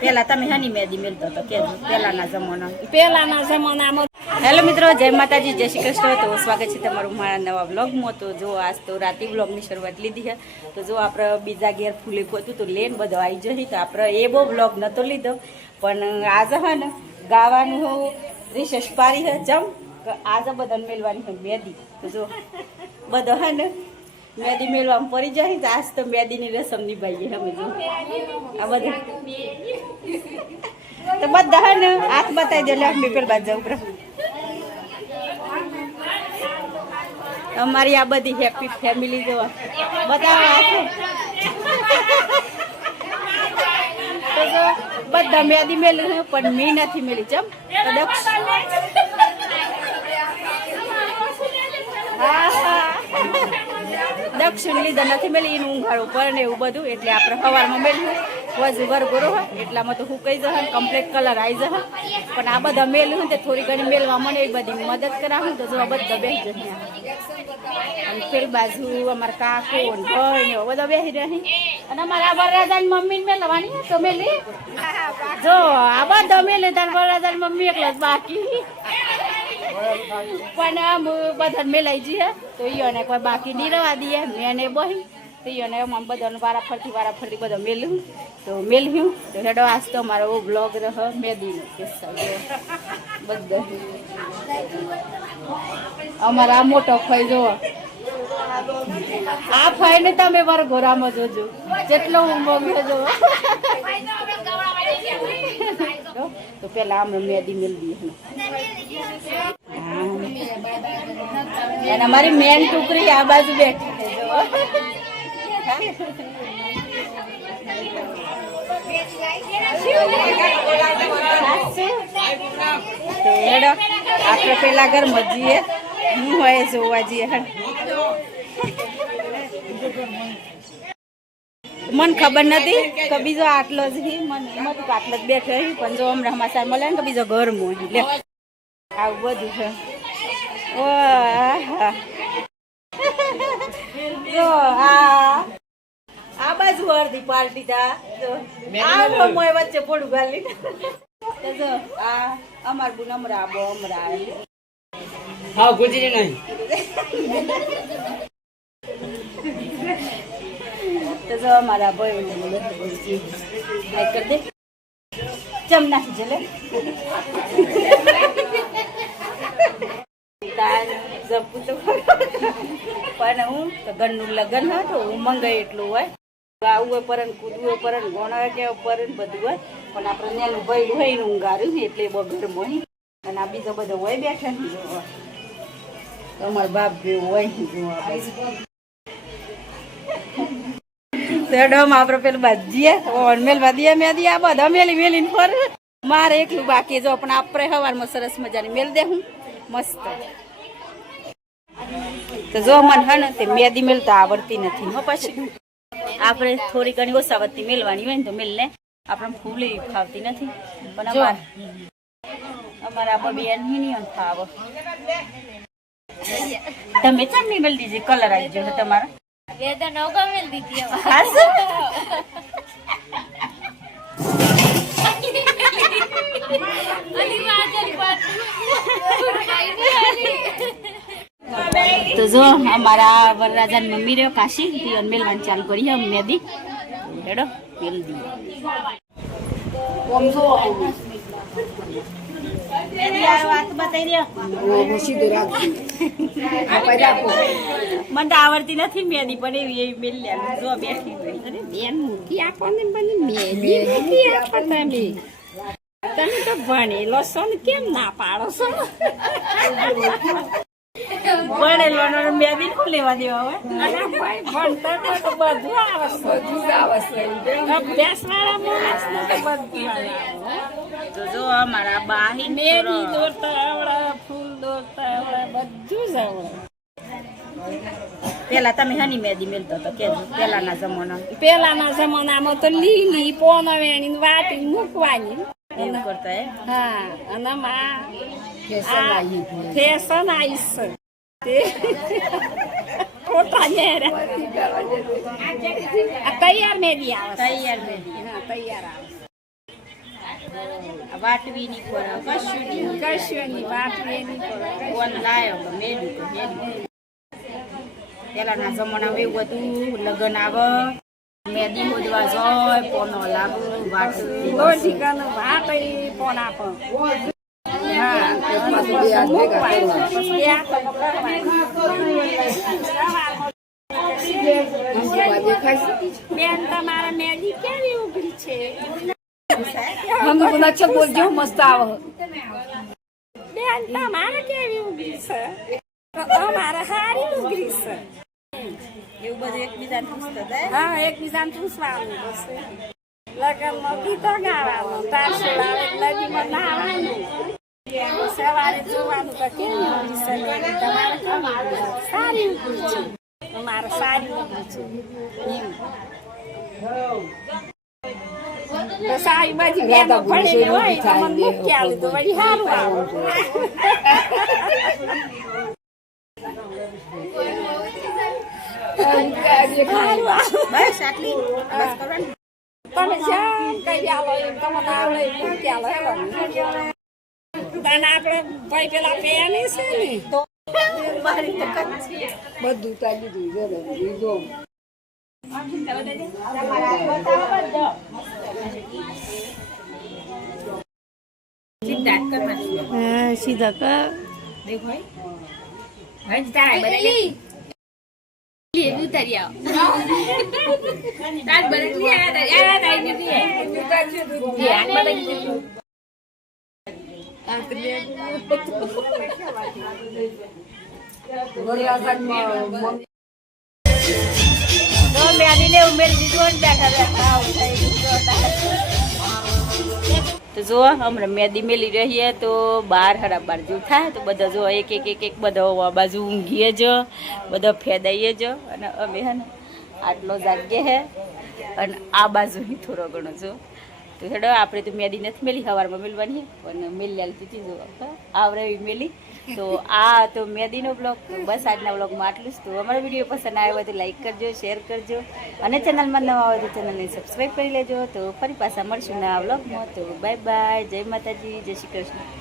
પેલા તમે હાની મેદી મેલતો તો કે પેલાના જમાનામાં હેલો મિત્રો, જય માતાજી, જય શ્રી કૃષ્ણ. તો સ્વાગત છે તમારું મારા નવા વ્લોગમાં. તો જો આજ તો રાતે વ્લોગની શરૂઆત લીધી છે. તો જો આપણે બીજા ઘેર ફૂલે ખોતું તો લેન બધો આવી જશે. તો આપણે એ બહુ વ્લોગ નહોતો લીધો, પણ આજે હે ને ગાવાનું હું રિસેસ પારી છે જમ આજે બધાને મેળવાની હોય મેદી. તો જો બધો હે ને મેદી મેળવામાં પડી જાય. તો આજ તો મેદીની રસમ નિભાઈએ અમે. જો આ બધા તો બધા હે ને હાથ બતાવી દે. અમે પેલા બાજુ ઉપર અમારી આ બધી હેપી ફેમિલી જો બધા તો જો બધા મેદી મેલી પણ મી નથી મેલી. ચમ દક્ષ દક્ષિણ લીધા નથી મેલી એનું ઊંઘાડું પર ને એવું બધું. એટલે આપણે સવારમાં મેલ્યું વજુ ગરગોરો હોય એટલામાં તો હું કહી જશે કમ્પ્લીટ કલર આવી જશે. પણ આ બધા મેલું તે થોડી ઘણી મેલવા મને એ બધી મદદ કરાવું. તો જો આ બધા બેસી જશે. અને પેલી બાજુ અમારા કાકો ને ભાઈ ને બધા બેસી રહી. અને અમારા વરરાજાની મમ્મી મેલવાની તો મેલી જો આ બધા મેલે તાર વરરાજાની મમ્મી એકલા જ બાકી. પણ આમ બધા મેલાઈ જઈએ તો એને કોઈ બાકી નહીં રવા દઈએ. મેં બહી તો એને આમ બધાને વારા ફરતી બધા મેલ્યું તો મેલ્યું. તો હેડો આજ તો મારો બ્લોગ રહ મેદીનો બધા અમારા મોટો ફઈ જોવો. આ ફઈ ને તમે વરઘોરામાં જોજો જેટલો હું મમ્મી જોવો. તો પેલા અમે મેદી મેલ દઈએ. અને અમારી મેન ટુકડી આ બાજુ બેઠી છે જો. આપણે પેલા ઘરમાં જઈએ હું હોય જોવા જઈએ. મને ખબર નથી કે બીજો આટલો જ મને એમ હતું કે આટલો જ બેઠો પણ જો હમણાં હમાસાર મળે ને તો બીજો ઘરમાં લે આવું બધું છે. જો આ બાજુ અડધી પાર્ટી તા આ મોય વચ્ચે પોડું ગાલી. જો આ અમાર બુન અમરા બો અમરા હા ગુજરી નહીં. તો જો અમારા ભાઈ કર દે ચમ નાખી જલે પણ હું તો ઘરનું લગ્ન હોય તો હું મંગાઈ એટલું હોય. આવું પરન કૂદવું પરન ગોણા કે પરન બધું હોય. પણ આપણે નેનું ભાઈ હોય ને ઊંઘાર્યું એટલે બહુ ગરમ હોય. અને આ બીજો બધો હોય બેઠા ને જોવા અમારા બાપ જેવું હોય જોવા. આપડે પેલું બાજીએ મેલવા દઈએ મેદી આ બધા મેલી મેલીને ફર મારે એકલું બાકી જો. પણ આપણે સવારમાં સરસ મજાની મેલ દે હું મસ્ત. તો જો મને હે ને તે મેદી મેલતા આવડતી નથી હો. પછી આપણે થોડી ઘણી ઓસાવતી મેલવાની હોય ને તો મેલ ને આપણે ફૂલી ખાવતી નથી. પણ અમારા બેન નહીં ખાવ તમે ચમની મેલ દીધી કલર આવી ગયો તમારા તો જો અમારા વરરાજાની મમ્મી રહ્યો કાશી તી મેલવાનું ચાલુ કરી મેદી. હેડો મેલ દી મને આવડતી નથી મેદી પણ એવી મેલ જો બેઠી બેન મૂકી આપો ને તમે તો ભણેલો છો ને કેમ ના પાડો છો. ભણેલો મેદી શું લેવા દેવા હોય. ભણતર તો બધું આવશે અભ્યાસ વાળા માણસ ને તો બધું. તો જો અમારા બાહી મેદી દોરતા આવડે ફૂલ દોરતા આવડે બધું જ આવડે. પેલા તમે હાની મેદી મેલતો તો કે પેલાના જમાનામાં તો લીલી પોનવેણી વાટી મૂકવાની એમ કરતા. હા અને ફેશન આવીશ તૈયાર મેદી આવે. તૈયાર મેદી હા તૈયાર આવે. વાટવી ની પર કશું ની વાટવી ની પર કોણ લાયો મેડું પેલાના જમાનામાં એવું હતું લગ્ન આવે મેદી હોદવા જાય પોનો લાગુ વાટવી પોના પણ બેન તમારા મેદી કેવી ઉભરી છે બોલજો મસ્ત આવે બેન તમારે કેવી ઉભરી છે અમારે હારી ઉભરી છે એવું બધું એકબીજાને પૂછતા થાય હા એકબીજાને પૂછવાનું બસ લગ્નમાં ગીતો ગાવાનું તારસો આવે નદીમાં નાવાનું સવારે જોવાનું કે કેવી ઉભરી છે તમારે કેવી સારી ઉભરી છે અમારે સારી ઉભરી છે એમ સારી બધી બેનો ભણેલી હોય તો મને મૂકી આવી તો વળી સારું આવે બસ આટલી બસ કરવાની તમે જ્યાં કઈ આવો તમને આવડે મૂકી આવો તને આપણે ભાઈ પેલા પેયા છે ને તો બધું ચાલી દીધું સીધા કર દેખો ભાઈ તારા બરાબર ઉતારી આવો તાર બરાબર આ તાઈ તો મેદીને ઉમેરી દીધું બેઠા તો જો હમણાં મેદી મેલી રહીએ તો 12:30 જેવું થાય તો બધા જો એક બધા આ બાજુ ઊંઘીએ જ બધા ફેદાઈએ જ અને અમે હે ને આટલો જાગ્યે હે અને આ બાજુ થોડો ઘણો જો તો હેડો આપણે તો મેદી નથી મેલી સવારમાં મેલવાની પણ મેલી દીધી જો આવડે એવી મેલી તો આ તો મેદીનો બ્લોગ બસ આજના બ્લોગમાં આટલું જ તો અમારો વિડીયો પસંદ આવ્યો હોય તો લાઈક કરજો શેર કરજો અને ચેનલમાં નવા હોય તો ચેનલને સબસ્ક્રાઈબ કરી લેજો તો ફરી પાછા મળશું નવા બ્લોગમાં તો બાય બાય જય માતાજી જય શ્રી કૃષ્ણ.